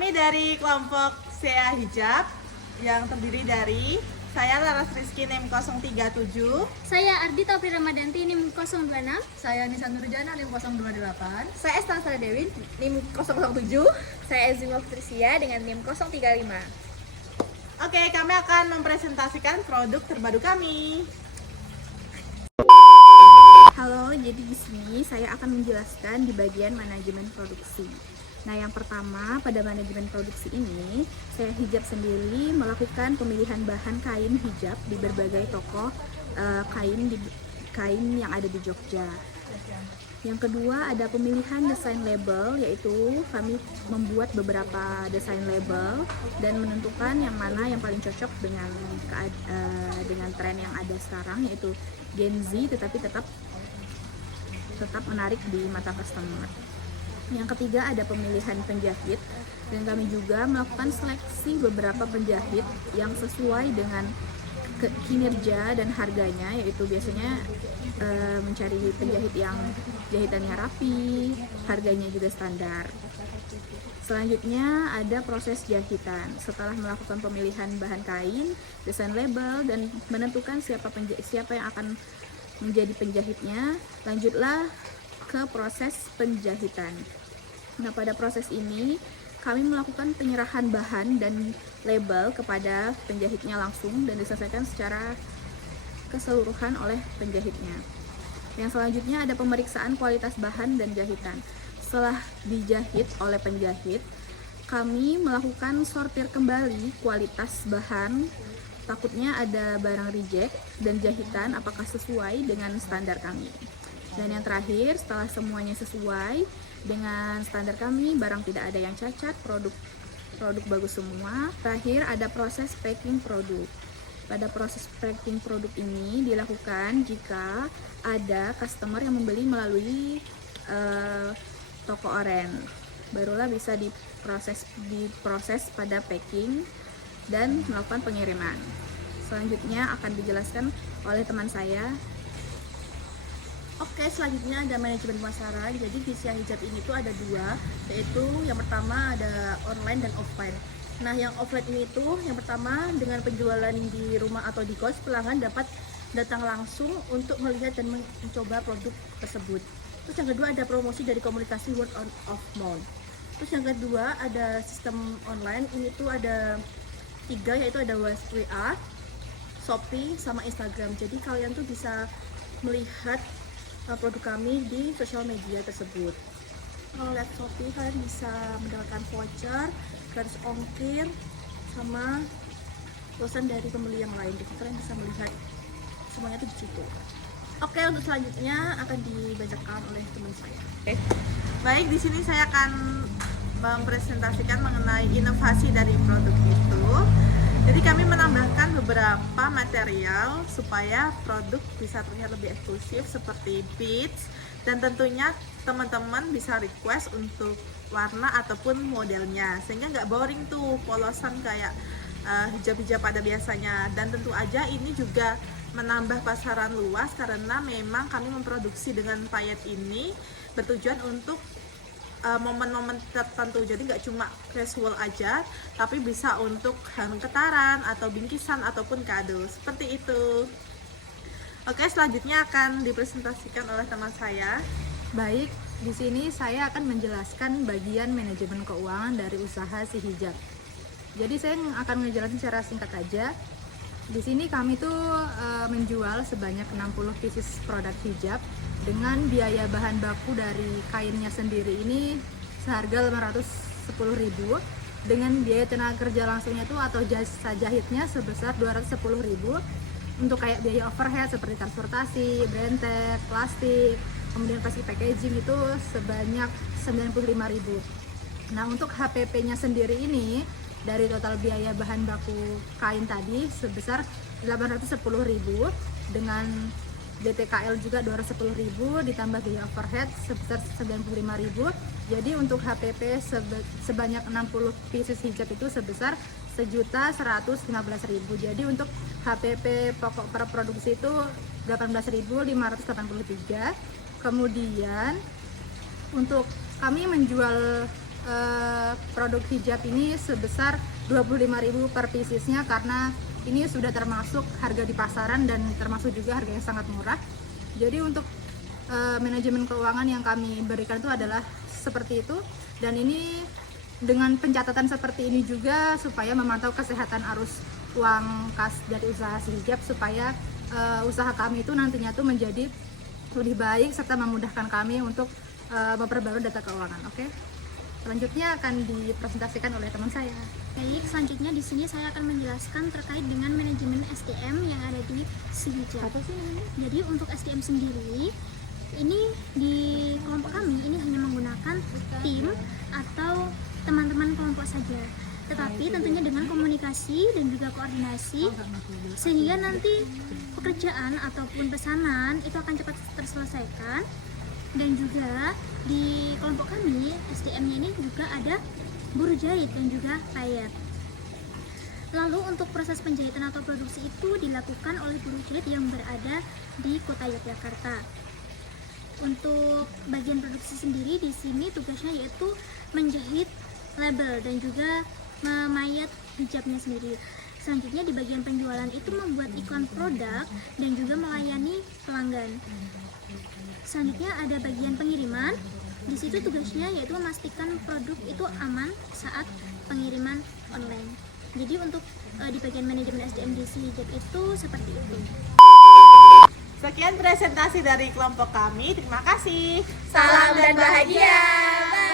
Kami dari kelompok SEA Hijab yang terdiri dari saya Laras Rizky NIM 037, Saya Ardita Pri Ramadanti NIM 026. Saya Nisa Nurjana NIM 028. Saya Estansara Dewi NIM 007. Saya Zima Patricia dengan NIM 035. Oke, kami akan mempresentasikan produk terbaru kami. Halo, jadi di sini saya akan menjelaskan di bagian manajemen produksi. Nah, yang pertama, pada manajemen produksi ini, saya Hijab sendiri melakukan pemilihan bahan kain hijab di berbagai toko kain yang ada di Jogja. Yang kedua, ada pemilihan desain label, yaitu kami membuat beberapa desain label dan menentukan yang mana yang paling cocok dengan tren yang ada sekarang, yaitu Gen Z, tetapi tetap menarik di mata customer. Yang ketiga, ada pemilihan penjahit, dan kami juga melakukan seleksi beberapa penjahit yang sesuai dengan kinerja dan harganya, yaitu biasanya mencari penjahit yang jahitannya rapi, harganya juga standar. Selanjutnya ada proses jahitan. Setelah melakukan pemilihan bahan kain, desain label, dan menentukan siapa yang akan menjadi penjahitnya, lanjutlah ke proses penjahitan. Nah, pada proses ini kami melakukan penyerahan bahan dan label kepada penjahitnya langsung dan diselesaikan secara keseluruhan oleh penjahitnya. Yang selanjutnya ada pemeriksaan kualitas bahan dan jahitan. Setelah dijahit oleh penjahit, kami melakukan sortir kembali kualitas bahan, takutnya ada barang reject, dan jahitan apakah sesuai dengan standar kami. Dan yang terakhir, setelah semuanya sesuai dengan standar kami, barang tidak ada yang cacat, produk bagus semua. Terakhir ada proses packing produk. Pada proses packing produk ini dilakukan jika ada customer yang membeli melalui toko oren, barulah bisa diproses pada packing dan melakukan pengiriman. Selanjutnya akan dijelaskan oleh teman saya. Oke, selanjutnya ada manajemen pemasaran. Jadi di SEA Hijab ini tuh ada dua, yaitu yang pertama ada online dan offline. Nah, yang offline ini tuh yang pertama dengan penjualan di rumah atau di kos, pelanggan dapat datang langsung untuk melihat dan mencoba produk tersebut. Terus yang kedua ada promosi dari komunikasi word of mouth. Terus yang kedua ada sistem online. Ini tuh ada 3, yaitu ada WA, Shopee, sama Instagram. Jadi kalian tuh bisa melihat produk kami di sosial media tersebut. Kalau lihat Shopee, kalian bisa mendapatkan voucher, gratis ongkir, sama pesan dari pembeli yang lain. Jadi kalian bisa melihat semuanya itu di situ. Oke, untuk selanjutnya akan dibacakan oleh teman saya. Baik, di sini saya akan mempresentasikan mengenai inovasi dari produk itu. Jadi kami menambahkan beberapa material supaya produk bisa terlihat lebih eksklusif seperti beads, dan tentunya teman-teman bisa request untuk warna ataupun modelnya sehingga nggak boring tuh polosan kayak hijab-hijab pada biasanya. Dan tentu aja ini juga menambah pasaran luas karena memang kami memproduksi dengan payet ini bertujuan untuk momen-momen tertentu, jadi nggak cuma casual aja, tapi bisa untuk ketaran atau bingkisan ataupun kado seperti itu. Oke, selanjutnya akan dipresentasikan oleh teman saya. Baik, di sini saya akan menjelaskan bagian manajemen keuangan dari usaha Si Hijab. Jadi saya akan menjelaskan secara singkat aja. Di sini kami tuh menjual sebanyak 60 pieces produk hijab dengan biaya bahan baku dari kainnya sendiri ini seharga 510.000, dengan biaya tenaga kerja langsungnya tuh atau jasa jahitnya sebesar 210.000. Untuk kayak biaya overhead seperti transportasi, brand tag, plastik, kemudian pasti packaging itu sebanyak 95.000. Nah, untuk HPP-nya sendiri ini dari total biaya bahan baku kain tadi sebesar 810.000, dengan DTKL juga 210.000 ditambah biaya overhead sebesar 95.000. Jadi untuk HPP sebanyak 60 pieces hijab itu sebesar 1.115.000. Jadi untuk HPP pokok produksi itu 18.583. Kemudian untuk kami menjual produk hijab ini sebesar 25.000 per piecesnya, karena ini sudah termasuk harga di pasaran dan termasuk juga harga yang sangat murah. Jadi untuk manajemen keuangan yang kami berikan itu adalah seperti itu, dan ini dengan pencatatan seperti ini juga supaya memantau kesehatan arus uang kas dari usaha si hijab, supaya usaha kami itu nantinya tuh menjadi lebih baik serta memudahkan kami untuk memperbarui data keuangan. Oke. Selanjutnya akan dipresentasikan oleh teman saya. Baik, selanjutnya di sini saya akan menjelaskan terkait dengan manajemen SDM yang ada di si hijab. Apa sih namanya? Jadi untuk SDM sendiri, ini di kelompok kami ini hanya menggunakan tim atau teman-teman kelompok saja. Tetapi tentunya dengan komunikasi dan juga koordinasi, sehingga nanti pekerjaan ataupun pesanan itu akan cepat terselesaikan. Dan juga di kelompok kami SDM-nya ini juga ada buruh jahit dan juga payet. Lalu untuk proses penjahitan atau produksi itu dilakukan oleh buruh jahit yang berada di Kota Yogyakarta. Untuk bagian produksi sendiri di sini tugasnya yaitu menjahit label dan juga memayat hijabnya sendiri. Selanjutnya di bagian penjualan itu membuat iklan produk dan juga melayani pelanggan. Selanjutnya ada bagian pengiriman. Di situ tugasnya yaitu memastikan produk itu aman saat pengiriman online. Jadi untuk di bagian manajemen SDM di si hijab itu seperti itu. Sekian presentasi dari kelompok kami. Terima kasih. Salam dan bahagia. Bye.